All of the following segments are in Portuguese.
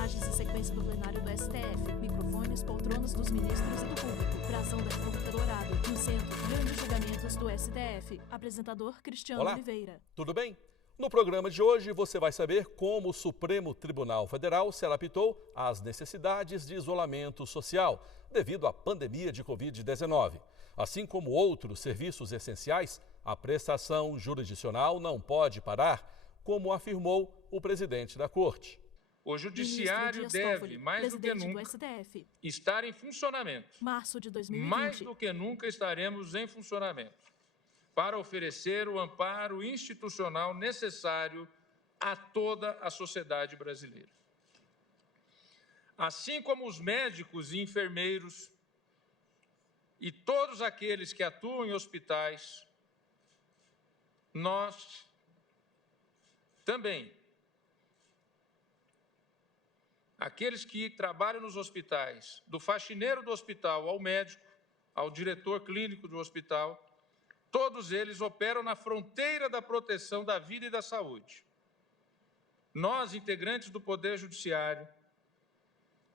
Imagens e sequência do plenário do STF. Microfones, poltronas dos ministros e do público. Tração da República Dourado. No centro, grandes julgamentos do STF. Apresentador Cristiano Olá, Oliveira. Tudo bem? No programa de hoje você vai saber como o Supremo Tribunal Federal se adaptou às necessidades de isolamento social devido à pandemia de Covid-19. Assim como outros serviços essenciais, a prestação jurisdicional não pode parar, como afirmou o presidente da Corte. O Judiciário deve, mais do que nunca, estar em funcionamento. Março de 2020. Mais do que nunca estaremos em funcionamento para oferecer o amparo institucional necessário a toda a sociedade brasileira. Assim como os médicos e enfermeiros e todos aqueles que atuam em hospitais, nós também, aqueles que trabalham nos hospitais, do faxineiro do hospital ao médico, ao diretor clínico do hospital, todos eles operam na fronteira da proteção da vida e da saúde. Nós, integrantes do Poder Judiciário,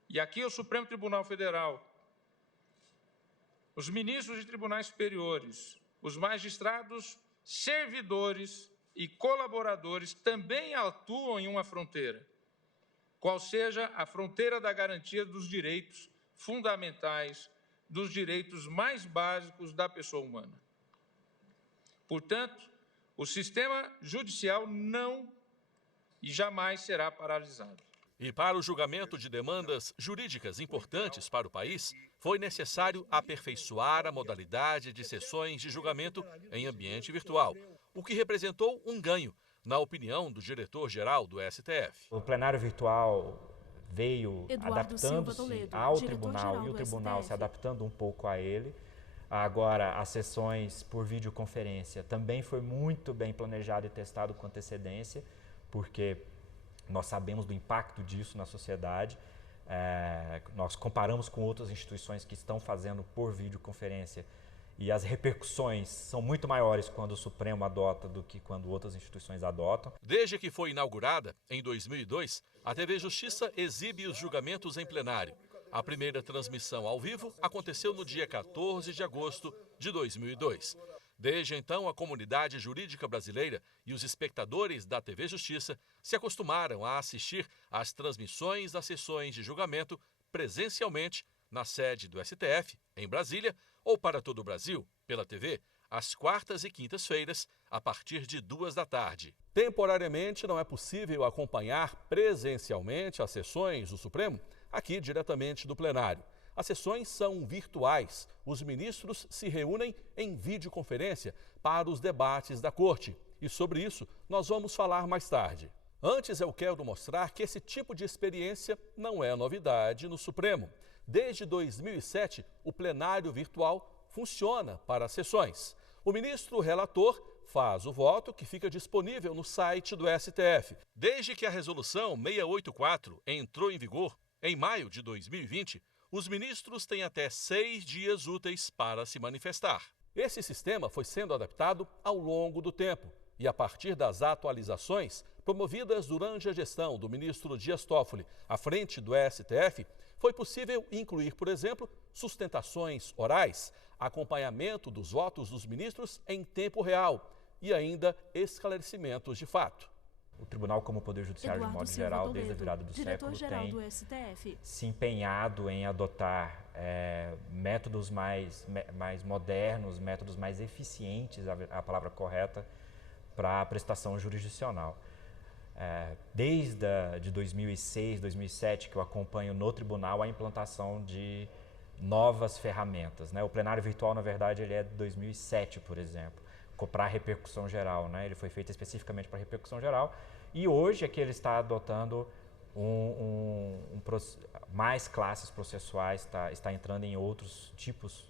e aqui o Supremo Tribunal Federal, os ministros de tribunais superiores, os magistrados, servidores e colaboradores também atuam em uma fronteira, qual seja a fronteira da garantia dos direitos fundamentais, dos direitos mais básicos da pessoa humana. Portanto, o sistema judicial não e jamais será paralisado. E para o julgamento de demandas jurídicas importantes para o país, foi necessário aperfeiçoar a modalidade de sessões de julgamento em ambiente virtual, o que representou um ganho, na opinião do diretor-geral do STF. O plenário virtual veio adaptando-se ao tribunal e o tribunal se adaptando um pouco a ele. Agora, as sessões por videoconferência também foi muito bem planejado e testado com antecedência, porque nós sabemos do impacto disso na sociedade. Nós comparamos com outras instituições que estão fazendo por videoconferência e as repercussões são muito maiores quando o Supremo adota do que quando outras instituições adotam. Desde que foi inaugurada, em 2002, a TV Justiça exibe os julgamentos em plenário. A primeira transmissão ao vivo aconteceu no dia 14 de agosto de 2002. Desde então, a comunidade jurídica brasileira e os espectadores da TV Justiça se acostumaram a assistir às transmissões das sessões de julgamento presencialmente na sede do STF, em Brasília, ou para todo o Brasil, pela TV, às quartas e quintas-feiras, a partir de 14h. Temporariamente, não é possível acompanhar presencialmente as sessões do Supremo aqui diretamente do plenário. As sessões são virtuais. Os ministros se reúnem em videoconferência para os debates da Corte. E sobre isso nós vamos falar mais tarde. Antes eu quero mostrar que esse tipo de experiência não é novidade no Supremo. Desde 2007, o plenário virtual funciona para as sessões. O ministro relator faz o voto que fica disponível no site do STF. Desde que a resolução 684 entrou em vigor, em maio de 2020, os ministros têm até 6 dias úteis para se manifestar. Esse sistema foi sendo adaptado ao longo do tempo e, a partir das atualizações promovidas durante a gestão do ministro Dias Toffoli à frente do STF, foi possível incluir, por exemplo, sustentações orais, acompanhamento dos votos dos ministros em tempo real e ainda esclarecimentos de fato. O Tribunal, como Poder Judiciário de modo geral, desde a virada do século, tem se empenhado em adotar métodos mais modernos, métodos mais eficientes, a palavra correta, para a prestação jurisdicional. Desde de 2006, 2007, que eu acompanho no Tribunal a implantação de novas ferramentas, né? O plenário virtual, na verdade, ele é de 2007, por exemplo. Para a repercussão geral, né? Ele foi feito especificamente para a repercussão geral e hoje é que ele está adotando mais classes processuais, está entrando em outros tipos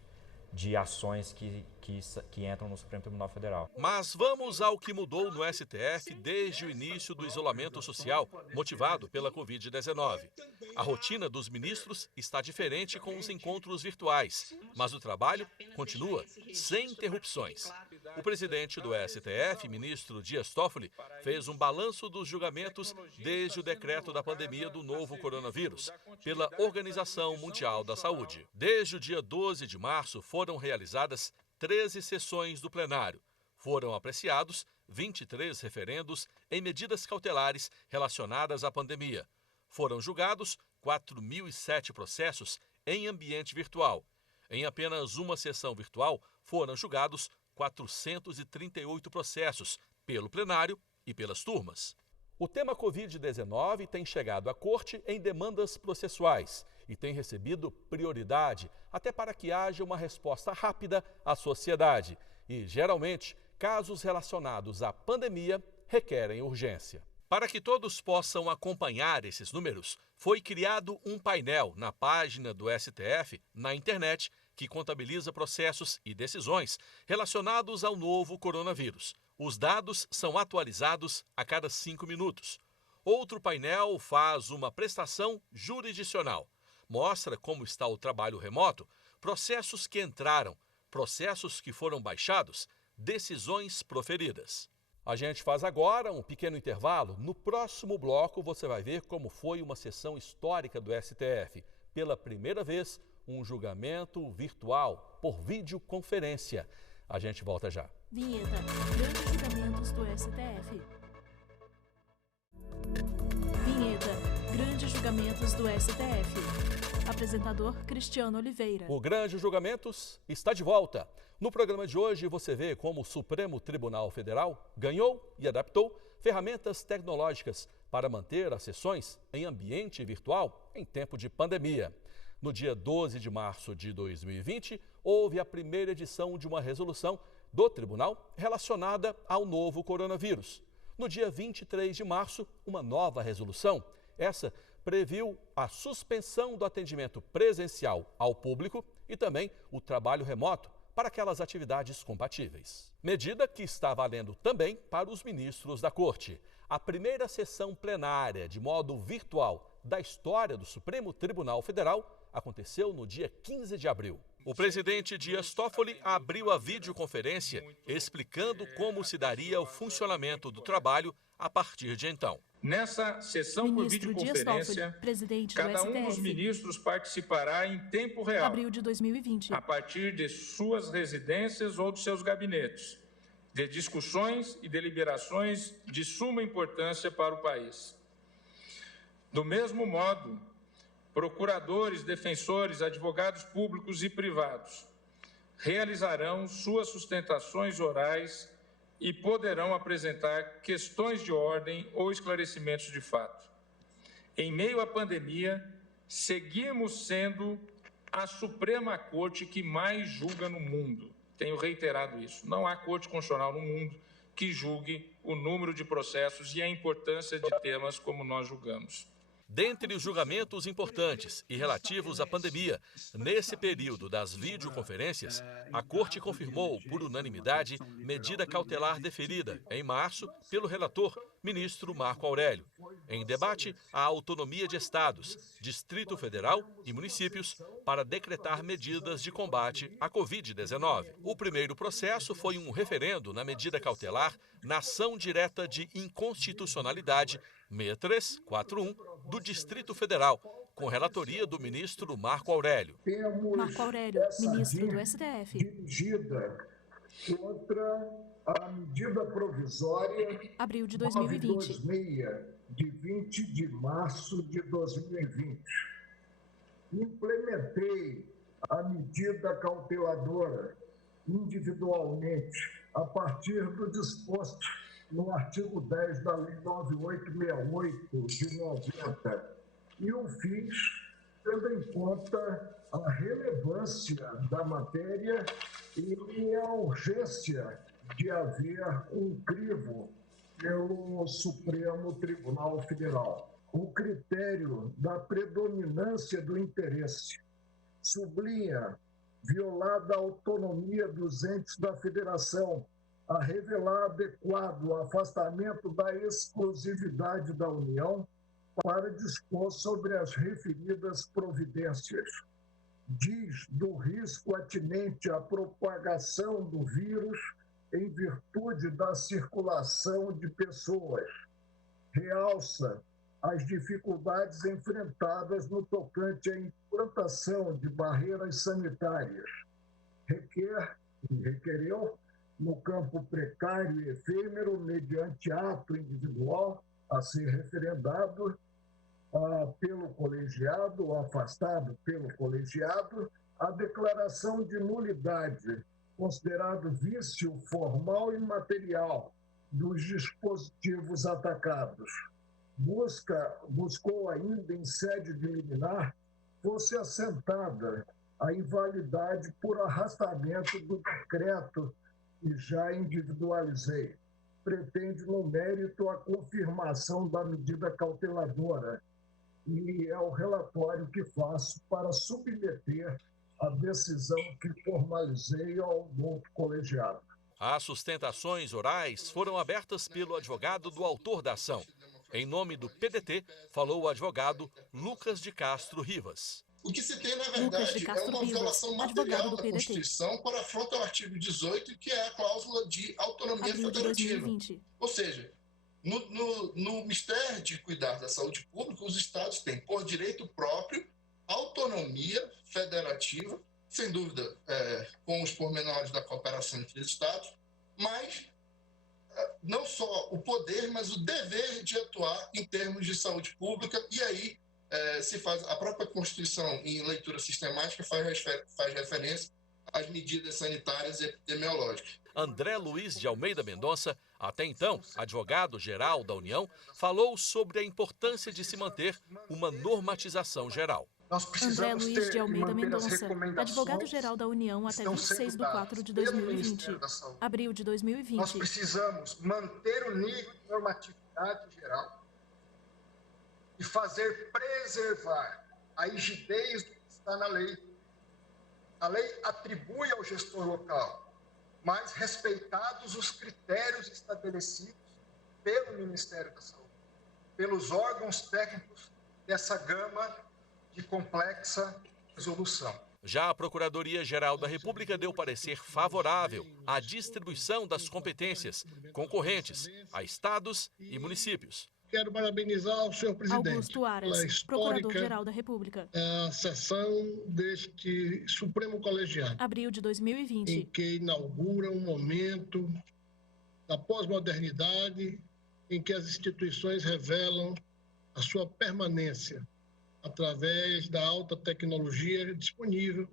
de ações que entram no Supremo Tribunal Federal. Mas vamos ao que mudou no STF desde o início do isolamento social motivado pela Covid-19. A rotina dos ministros está diferente com os encontros virtuais, mas o trabalho continua sem interrupções. O presidente do STF, ministro Dias Toffoli, fez um balanço dos julgamentos desde o decreto da pandemia do novo coronavírus, pela Organização Mundial da Saúde. Desde o dia 12 de março foram realizadas 13 sessões do plenário. Foram apreciados 23 referendos em medidas cautelares relacionadas à pandemia. Foram julgados 4.007 processos em ambiente virtual. Em apenas uma sessão virtual, foram julgados 438 processos pelo plenário e pelas turmas. O tema Covid-19 tem chegado à Corte em demandas processuais e tem recebido prioridade até para que haja uma resposta rápida à sociedade. E, geralmente, casos relacionados à pandemia requerem urgência. Para que todos possam acompanhar esses números, foi criado um painel na página do STF, na internet, que contabiliza processos e decisões relacionados ao novo coronavírus. Os dados são atualizados a cada 5 minutos. Outro painel faz uma prestação jurisdicional. Mostra como está o trabalho remoto, processos que entraram, processos que foram baixados, decisões proferidas. A gente faz agora um pequeno intervalo. No próximo bloco você vai ver como foi uma sessão histórica do STF. Pela primeira vez, um julgamento virtual por videoconferência. A gente volta já. Vinheta. Grandes julgamentos do STF. Vinheta. Grandes julgamentos do STF. Apresentador Cristiano Oliveira. O Grandes Julgamentos está de volta. No programa de hoje você vê como o Supremo Tribunal Federal ganhou e adaptou ferramentas tecnológicas para manter as sessões em ambiente virtual em tempo de pandemia. No dia 12 de março de 2020, houve a primeira edição de uma resolução do tribunal relacionada ao novo coronavírus. No dia 23 de março, uma nova resolução. Essa previu a suspensão do atendimento presencial ao público e também o trabalho remoto para aquelas atividades compatíveis. Medida que está valendo também para os ministros da Corte. A primeira sessão plenária de modo virtual da história do Supremo Tribunal Federal aconteceu no dia 15 de abril. O presidente Dias Toffoli abriu a videoconferência explicando como se daria o funcionamento do trabalho a partir de então. Nessa sessão por videoconferência, cada um dos ministros participará em tempo real, abril de 2020, a partir de suas residências ou de seus gabinetes, de discussões e deliberações de suma importância para o país. Do mesmo modo, procuradores, defensores, advogados públicos e privados realizarão suas sustentações orais e poderão apresentar questões de ordem ou esclarecimentos de fato. Em meio à pandemia, seguimos sendo a Suprema Corte que mais julga no mundo. Tenho reiterado isso. Não há Corte Constitucional no mundo que julgue o número de processos e a importância de temas como nós julgamos. Dentre os julgamentos importantes e relativos à pandemia, nesse período das videoconferências, a Corte confirmou, por unanimidade, medida cautelar deferida, em março, pelo relator, ministro Marco Aurélio. Em debate, a autonomia de estados, Distrito Federal e municípios para decretar medidas de combate à Covid-19. O primeiro processo foi um referendo na medida cautelar na ação direta de inconstitucionalidade 6341 do Distrito Federal, com relatoria do ministro Marco Aurélio. Marco Aurélio, ministro do STF. Dirigida contra a medida provisória abril de 2020. 926, de 20 de março de 2020. Implementei a medida cauteladora individualmente a partir do disposto no artigo 10 da Lei 9868 de 90, e o fiz tendo em conta a relevância da matéria e a urgência de haver um crivo pelo Supremo Tribunal Federal. O critério da predominância do interesse sublinha violada a autonomia dos entes da Federação a revelar adequado afastamento da exclusividade da União para dispor sobre as referidas providências. Diz do risco atinente à propagação do vírus em virtude da circulação de pessoas. Realça as dificuldades enfrentadas no tocante à implantação de barreiras sanitárias. Requereu, no campo precário e efêmero, mediante ato individual a ser referendado pelo colegiado ou afastado pelo colegiado, a declaração de nulidade, considerado vício formal e material dos dispositivos atacados. Buscou ainda, em sede de liminar, fosse assentada a invalidade por arrastamento do decreto que já individualizei. Pretende, no mérito, a confirmação da medida cauteladora. E é o relatório que faço para submeter a decisão que formalizei ao novo colegiado. As sustentações orais foram abertas pelo advogado do autor da ação. Em nome do PDT, falou o advogado Lucas de Castro Rivas. O que se tem, na verdade, é uma violação material da Constituição para afronta ao artigo 18, que é a cláusula de autonomia federativa. Ou seja, no mistério de cuidar da saúde pública, os estados têm, por direito próprio, autonomia federativa, sem dúvida, com os pormenores da cooperação entre os estados, mas não só o poder, mas o dever de atuar em termos de saúde pública, e aí se faz a própria Constituição, em leitura sistemática, faz referência às medidas sanitárias e epidemiológicas. André Luiz de Almeida Mendonça, até então advogado-geral da União, falou sobre a importância de se manter uma normatização geral. André Luiz de Almeida Mendonça, advogado-geral da União até 26 de 4 de 2020, abril de 2020. Nós precisamos manter o nível de normatividade geral e fazer preservar a rigidez do que está na lei. A lei atribui ao gestor local, mas respeitados os critérios estabelecidos pelo Ministério da Saúde, pelos órgãos técnicos dessa gama de complexa resolução. Já a Procuradoria-Geral da República deu parecer favorável à distribuição das competências concorrentes a estados e municípios. Quero parabenizar o senhor presidente Augusto Aras, pela histórica Procurador-Geral da República. Sessão deste Supremo Colegiado, abril de 2020, em que inaugura um momento da pós-modernidade em que as instituições revelam a sua permanência através da alta tecnologia disponível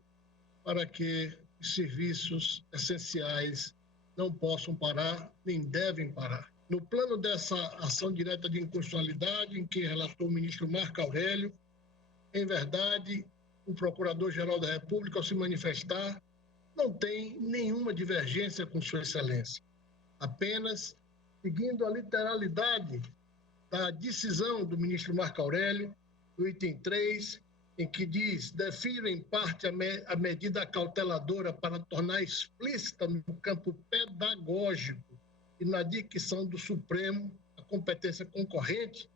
para que os serviços essenciais não possam parar, nem devem parar. No plano dessa ação direta de inconstitucionalidade, em que relatou o ministro Marco Aurélio, em verdade, o Procurador-Geral da República, ao se manifestar, não tem nenhuma divergência com Sua Excelência. Apenas, seguindo a literalidade da decisão do ministro Marco Aurélio, no item 3, em que diz: defiro em parte a medida cauteladora para tornar explícita no campo pedagógico e na dicção do Supremo a competência concorrente,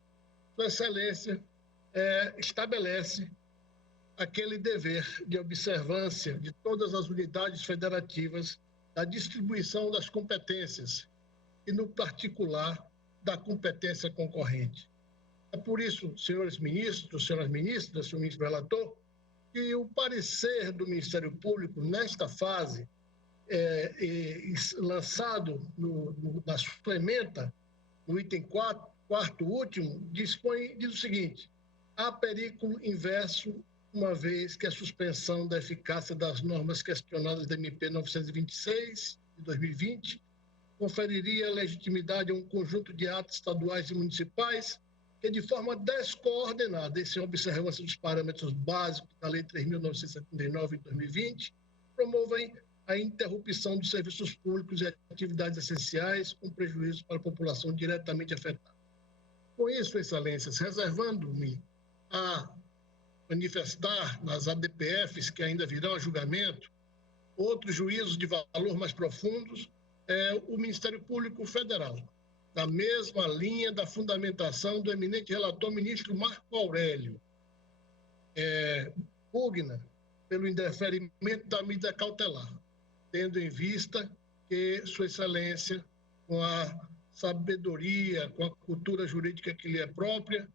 Sua Excelência estabelece aquele dever de observância de todas as unidades federativas da distribuição das competências e, no particular, da competência concorrente. É por isso, senhores ministros, senhoras ministras, senhor ministro relator, que o parecer do Ministério Público, nesta fase, lançado na suplementa, no item 4, quarto último, diz o seguinte: há perigo inverso, uma vez que a suspensão da eficácia das normas questionadas da MP 926, de 2020, conferiria legitimidade a um conjunto de atos estaduais e municipais que, de forma descoordenada e sem observância dos parâmetros básicos da Lei 3.979, de 2020, promovem a interrupção dos serviços públicos e atividades essenciais com prejuízo para a população diretamente afetada. Com isso, Excelências, reservando-me a manifestar nas ADPFs que ainda virão a julgamento outros juízos de valor mais profundos, o Ministério Público Federal, na mesma linha da fundamentação do eminente relator ministro Marco Aurélio, pugna pelo indeferimento da medida cautelar, tendo em vista que Sua Excelência, com a sabedoria, com a cultura jurídica que lhe é própria,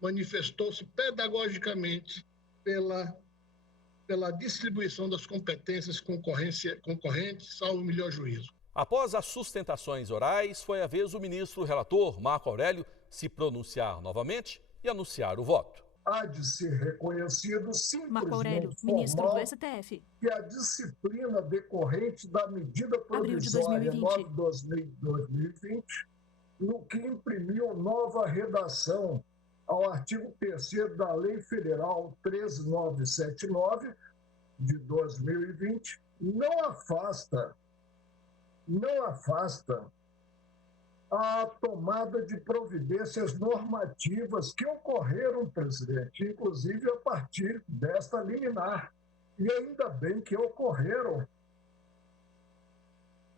manifestou-se pedagogicamente pela distribuição das competências concorrentes, salvo melhor juízo. Após as sustentações orais, foi a vez do ministro relator, Marco Aurélio, se pronunciar novamente e anunciar o voto. Há de ser reconhecido simplesmente Marco Aurélio, ministro do STF, que a disciplina decorrente da medida provisória 9/2020, no que imprimiu nova redação ao artigo 3º da Lei Federal 13979, de 2020, não afasta a tomada de providências normativas que ocorreram, presidente, inclusive a partir desta liminar. E ainda bem que ocorreram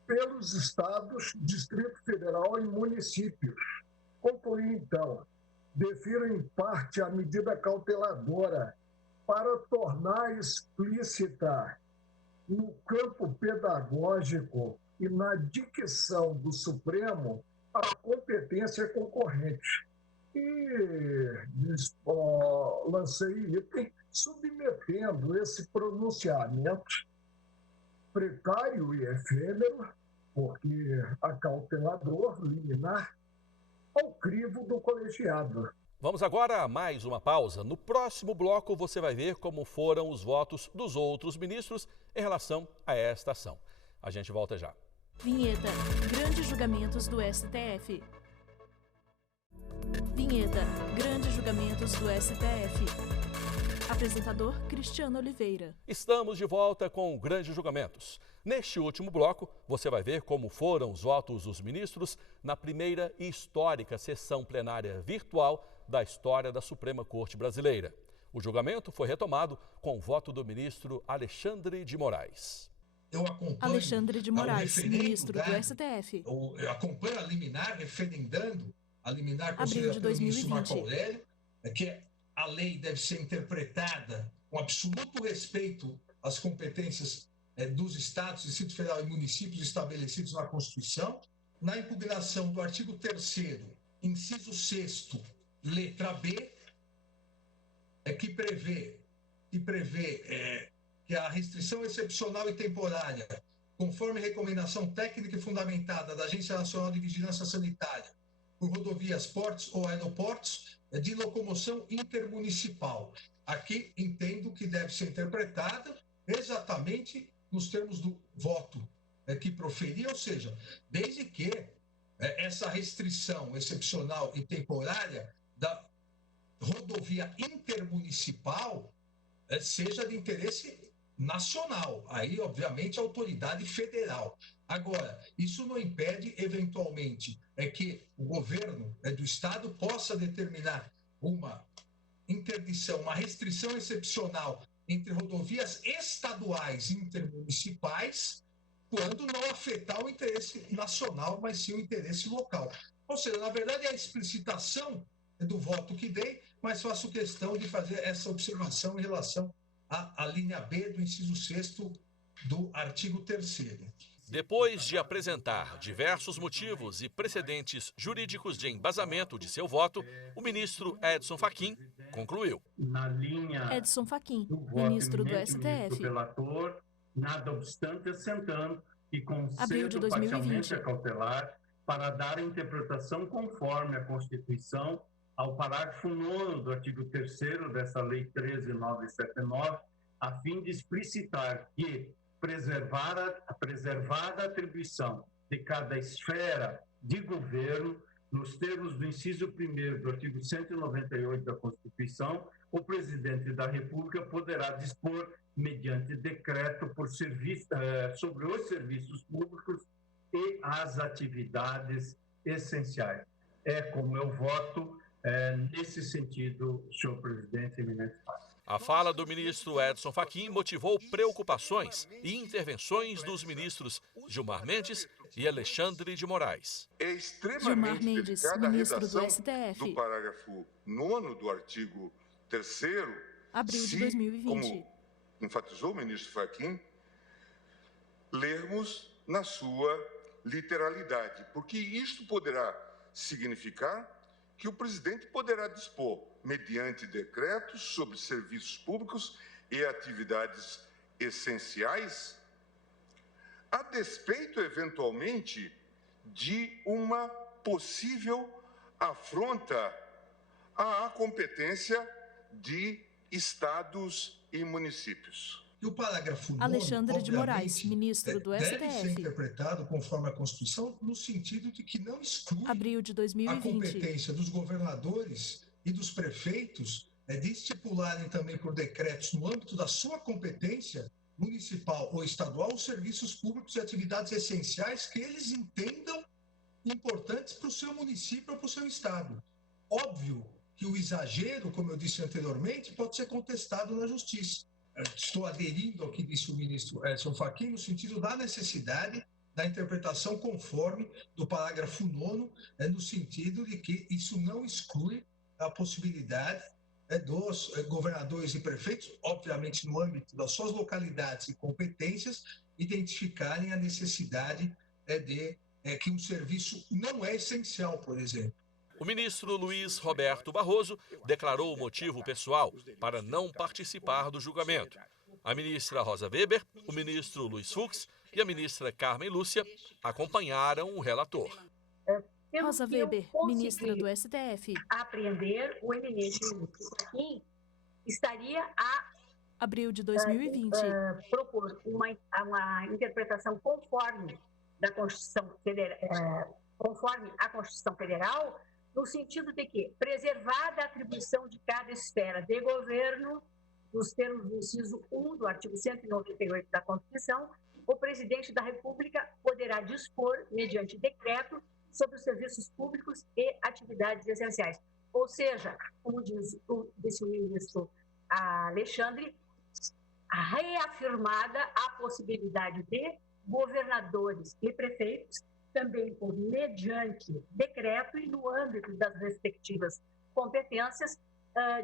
pelos estados, Distrito Federal e municípios. Concluí, então, defiro em parte a medida cauteladora para tornar explícita no campo pedagógico e na dicção do Supremo a competência concorrente. E lancei item submetendo esse pronunciamento precário e efêmero, porque acautelador, liminar, ao crivo do colegiado. Vamos agora a mais uma pausa. No próximo bloco você vai ver como foram os votos dos outros ministros em relação a esta ação. A gente volta já. Vinheta. Grandes julgamentos do STF. Vinheta. Grandes julgamentos do STF. Apresentador Cristiano Oliveira. Estamos de volta com Grandes Julgamentos. Neste último bloco, você vai ver como foram os votos dos ministros na primeira e histórica sessão plenária virtual da história da Suprema Corte Brasileira. O julgamento foi retomado com o voto do ministro Alexandre de Moraes. Eu acompanho Alexandre de Moraes, ministro do STF. Eu acompanho a liminar, referendando a liminar concedida pelo ministro Marco Aurélio, que a lei deve ser interpretada com absoluto respeito às competências dos estados, Distrito Federal e municípios estabelecidos na Constituição. Na impugnação do artigo 3º, inciso 6º, letra B, que prevê que a restrição excepcional e temporária, conforme recomendação técnica e fundamentada da Agência Nacional de Vigilância Sanitária, por rodovias, portos ou aeroportos, de locomoção intermunicipal. Aqui entendo que deve ser interpretada exatamente nos termos do voto que proferi, ou seja, desde que essa restrição excepcional e temporária da rodovia intermunicipal seja de interesse nacional, aí, obviamente, a autoridade federal. Agora, isso não impede, eventualmente, que o governo do Estado possa determinar uma interdição, uma restrição excepcional entre rodovias estaduais e intermunicipais, quando não afetar o interesse nacional, mas sim o interesse local. Ou seja, na verdade, é a explicitação do voto que dei, mas faço questão de fazer essa observação em relação à linha B do inciso 6º do artigo 3º. Depois de apresentar diversos motivos e precedentes jurídicos de embasamento de seu voto, o ministro Edson Fachin concluiu. Na linha Edson Fachin, do voto ministro do STF. Do relator, nada obstante, assentando e Abril de concedendo 2020. parcialmente a cautelar para dar a interpretação conforme a Constituição ao parágrafo 9º do artigo 3º dessa Lei 13.979, a fim de explicitar que preservada a atribuição de cada esfera de governo, nos termos do inciso 1º do artigo 198 da Constituição, o presidente da República poderá dispor, mediante decreto, sobre os serviços públicos e as atividades essenciais. É como eu voto nesse sentido, senhor presidente, eminente Fábio. A fala do ministro Edson Fachin motivou preocupações e intervenções dos ministros Gilmar Mendes e Alexandre de Moraes. É extremamente delicada a redação do parágrafo 9º do artigo 3º, Abril de 2020. Como enfatizou o ministro Fachin, lermos na sua literalidade, porque isto poderá significar que o presidente poderá dispor, mediante decretos sobre serviços públicos e atividades essenciais, a despeito, eventualmente, de uma possível afronta à competência de estados e municípios. E o parágrafo 9º, Alexandre de Moraes, ministro do STF. Deve ser interpretado conforme a Constituição no sentido de que não exclui Abril de 2020. A competência dos governadores e dos prefeitos de estipularem também por decretos no âmbito da sua competência municipal ou estadual os serviços públicos e atividades essenciais que eles entendam importantes para o seu município ou para o seu estado. Óbvio que o exagero, como eu disse anteriormente, pode ser contestado na justiça. Estou aderindo ao que disse o ministro Edson Fachin no sentido da necessidade da interpretação conforme do parágrafo 9º, no sentido de que isso não exclui a possibilidade dos governadores e prefeitos, obviamente no âmbito das suas localidades e competências, identificarem a necessidade de que um serviço não é essencial, por exemplo. O ministro Luiz Roberto Barroso declarou o motivo pessoal para não participar do julgamento. A ministra Rosa Weber, o ministro Luiz Fux e a ministra Carmen Lúcia acompanharam o relator. Rosa Weber, ministra do STF. Apreender o eminente ministro Fachin estaria a abril de 2020 propor uma interpretação conforme da Constituição Federal, conforme a Constituição Federal, no sentido de que, preservada a atribuição de cada esfera de governo, nos termos do inciso 1 do artigo 198 da Constituição, o presidente da República poderá dispor, mediante decreto, sobre os serviços públicos e atividades essenciais. Ou seja, como disse o ministro Alexandre, reafirmada a possibilidade de governadores e prefeitos, também por mediante decreto e no âmbito das respectivas competências,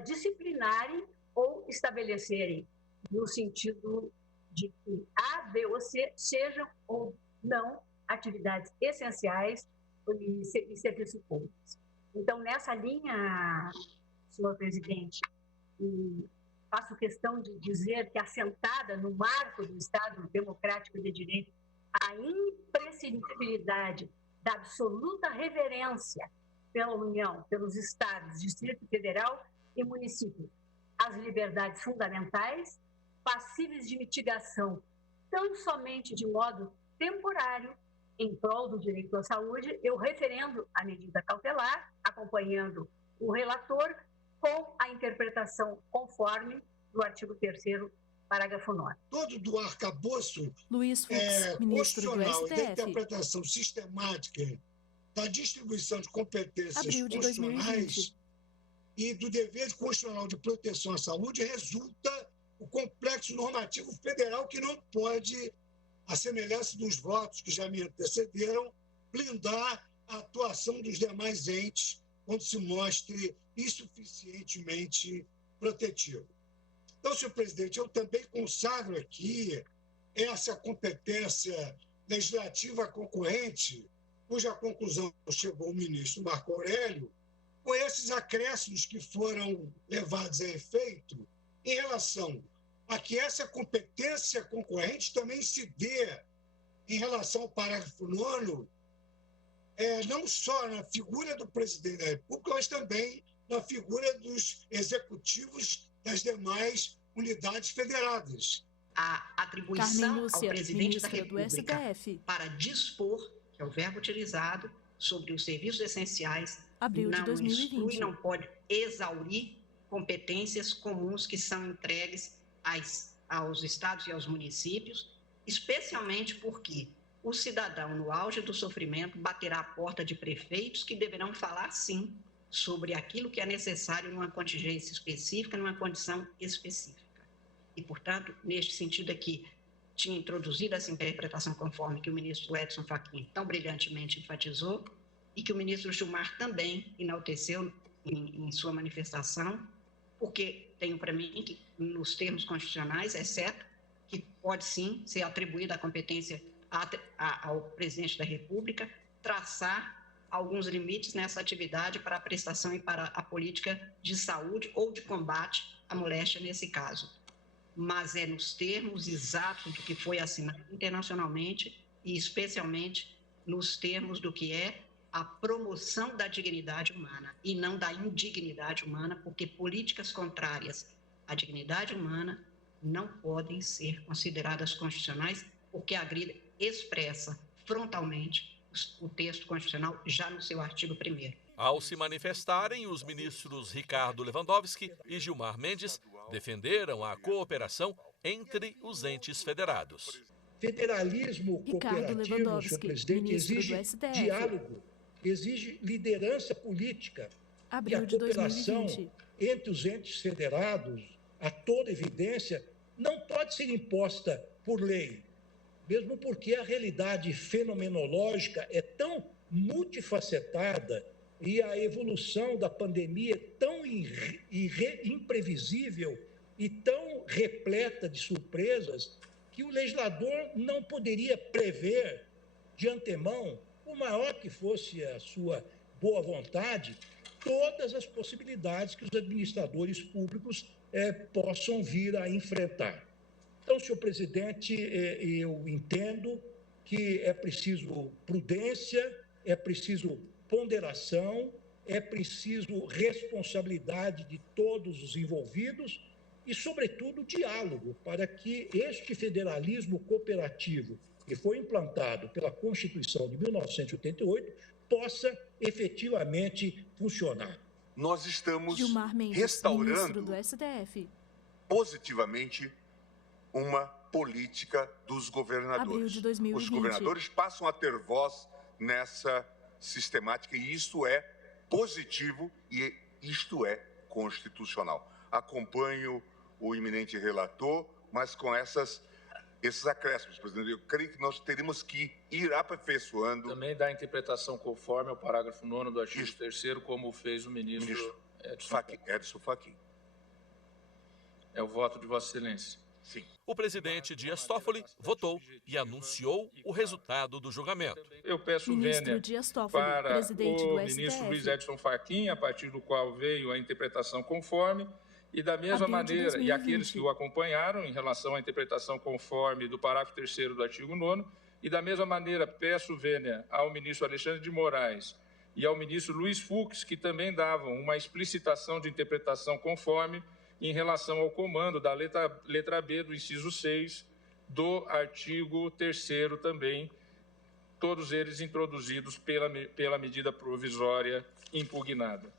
disciplinarem ou estabelecerem no sentido de que A, B ou C sejam ou não atividades essenciais e serviços públicos. Então, nessa linha, senhor presidente, faço questão de dizer que, assentada no marco do Estado Democrático de Direito, a imprescindibilidade da absoluta reverência pela União, pelos Estados, Distrito Federal e municípios, às liberdades fundamentais, passíveis de mitigação, tão somente de modo temporário, em prol do direito à saúde, eu referendo a medida cautelar, acompanhando o relator, com a interpretação conforme do artigo 3º, parágrafo 9. Todo do arcabouço Luiz Fux, ministro do STF. Da interpretação sistemática da distribuição de competências constitucionais e do dever constitucional de proteção à saúde resulta o complexo normativo federal que não pode, à semelhança dos votos que já me antecederam, blindar a atuação dos demais entes quando se mostre insuficientemente protetivo. Então, senhor presidente, eu também consagro aqui essa competência legislativa concorrente, cuja conclusão chegou o ministro Marco Aurélio, com esses acréscimos que foram levados a efeito em relação a que essa competência concorrente também se dê em relação ao parágrafo 9º, não só na figura do presidente da República, mas também na figura dos executivos das demais unidades federadas. A atribuição ao presidente da República para dispor, que é o verbo utilizado, sobre os serviços essenciais, abril de 2020. Não exclui, não pode exaurir competências comuns que são entregues aos estados e aos municípios, especialmente porque o cidadão, no auge do sofrimento, baterá a porta de prefeitos que deverão falar, sim, sobre aquilo que é necessário numa contingência específica, numa condição específica. E, portanto, neste sentido aqui, tinha introduzido essa interpretação conforme que o ministro Edson Fachin tão brilhantemente enfatizou e que o ministro Gilmar também enalteceu em sua manifestação, porque tenho para mim que, nos termos constitucionais, é certo que pode sim ser atribuída a competência ao presidente da República traçar alguns limites nessa atividade para a prestação e para a política de saúde ou de combate à moléstia nesse caso. Mas é nos termos exatos do que foi assinado internacionalmente e especialmente nos termos do que é a promoção da dignidade humana e não da indignidade humana, porque políticas contrárias à dignidade humana não podem ser consideradas constitucionais, porque agridem expressa frontalmente o texto constitucional já no seu artigo 1º. Ao se manifestarem, os ministros Ricardo Lewandowski e Gilmar Mendes defenderam a cooperação entre os entes federados. Federalismo cooperativo, senhor presidente, exige diálogo, exige liderança política. Abril e a cooperação entre os entes federados, a toda evidência, não pode ser imposta por lei, mesmo porque a realidade fenomenológica é tão multifacetada e a evolução da pandemia é tão imprevisível e tão repleta de surpresas que o legislador não poderia prever de antemão, por maior que fosse a sua boa vontade, todas as possibilidades que os administradores públicos possam vir a enfrentar. Então, senhor presidente, eu entendo que é preciso prudência, é preciso ponderação, é preciso responsabilidade de todos os envolvidos e, sobretudo, diálogo para que este federalismo cooperativo que foi implantado pela Constituição de 1988 possa efetivamente funcionar. Nós estamos Gilmar Mendes, restaurando do STF. Positivamente uma política dos governadores. Abril de 2020. Os governadores passam a ter voz nessa sistemática e isto é positivo e isto é constitucional. Acompanho o eminente relator, mas com esses acréscimos, presidente. Eu creio que nós teríamos que ir aperfeiçoando. Também da interpretação conforme ao parágrafo 9º do artigo 3º, como fez o ministro Edson Fachin. É o voto de Vossa Excelência. Sim. O presidente Dias Toffoli votou e anunciou o resultado do julgamento. Eu peço vênia para o ministro Luiz Edson Fachin, a partir do qual veio a interpretação conforme, e da mesma maneira, e aqueles que o acompanharam em relação à interpretação conforme do parágrafo 3º do artigo 9º, e da mesma maneira peço vênia ao ministro Alexandre de Moraes e ao ministro Luiz Fux, que também davam uma explicitação de interpretação conforme em relação ao comando da letra B do inciso 6 do artigo 3º também, todos eles introduzidos pela medida provisória impugnada.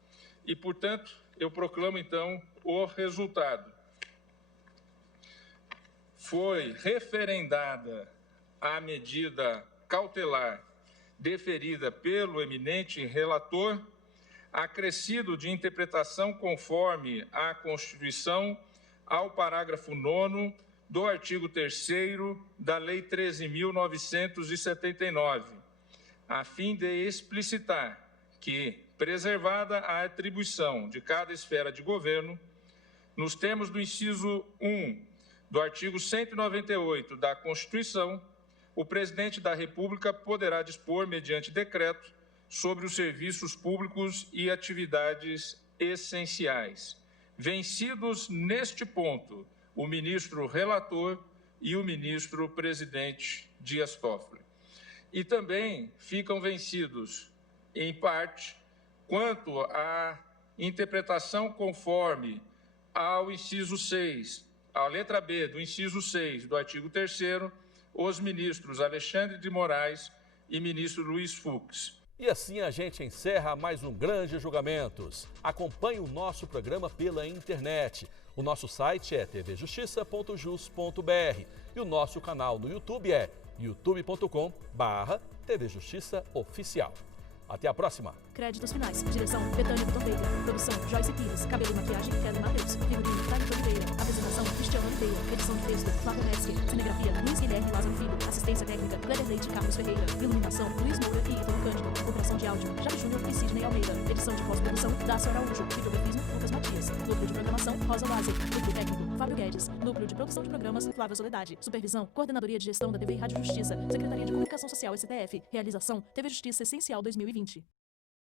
E, portanto, eu proclamo, então, o resultado. Foi referendada a medida cautelar deferida pelo eminente relator, acrescido de interpretação conforme à Constituição ao parágrafo 9º do artigo 3º da Lei 13.979, a fim de explicitar que, preservada a atribuição de cada esfera de governo, nos termos do inciso 1 do artigo 198 da Constituição, o presidente da República poderá dispor, mediante decreto, sobre os serviços públicos e atividades essenciais. Vencidos neste ponto o ministro relator e o ministro presidente Dias Toffoli. E também ficam vencidos, em parte, quanto à interpretação conforme ao inciso 6, à letra B do inciso 6 do artigo 3º, os ministros Alexandre de Moraes e ministro Luiz Fux. E assim a gente encerra mais um Grande Julgamentos. Acompanhe o nosso programa pela internet. O nosso site é tvjustiça.jus.br e o nosso canal no YouTube é youtube.com/tvjustiçaoficial. Até a próxima! Créditos finais. Direção, Betânia Vitor Veiga. Produção, Joyce Pires. Cabelo e maquiagem, Kelly Matheus. Figurino, Thalita Oliveira. Apresentação, Cristiano Oliveira. Edição de texto, Flávio Metzger. Cinegrafia, Luiz Guilherme Lázaro Filho. Assistência técnica, Cléber Leite e Carlos Ferreira. Iluminação, Luiz Moura e Ítalo Cândido. Operação de áudio, Jaime Júnior e Sidney Almeida. Edição de pós-produção, Dácio Araújo. Videografismo, Lucas Matias. Núcleo de programação, Rosa Lázaro. Núcleo técnico, Fábio Guedes. Núcleo de produção de programas, Flávia Soledade. Supervisão, Coordenadoria de Gestão da TV e Rádio Justiça. Secretaria de Comunicação Social, STF. Realização, TV Justiça Essencial 2020.